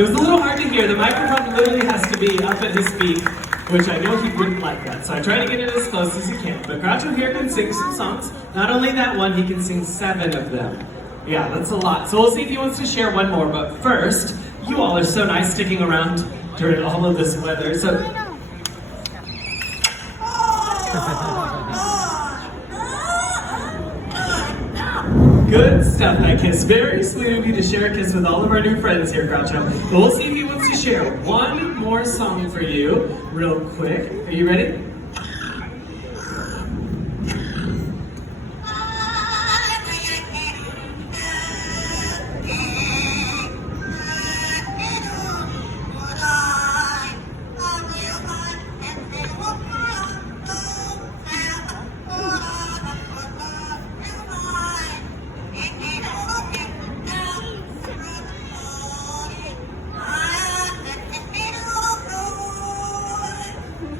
It was a little hard to hear. The microphone literally has to be up at his feet, which I know he wouldn't like that. So I try to get it as close as he can. But Groucho here can sing some songs. Not only that one, he can sing 7 of them. Yeah, that's a lot. So we'll see if he wants to share one more. But first, you all are so nice sticking around during all of this weather. So. Good stuff, that kiss. Very sweet of you to share a kiss with all of our new friends here, Groucho. But we'll see if he wants to share one more song for you, real quick. Are you ready?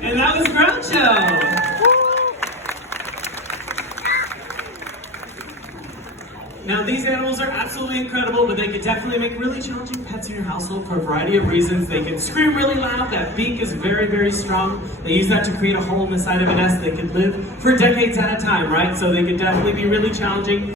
And that was Groucho! Now these animals are absolutely incredible, but they could definitely make really challenging pets in your household for a variety of reasons. They can scream really loud, that beak is very, very strong. They use that to create a hole in the side of a nest. They could live for decades at a time, right? So they could definitely be really challenging.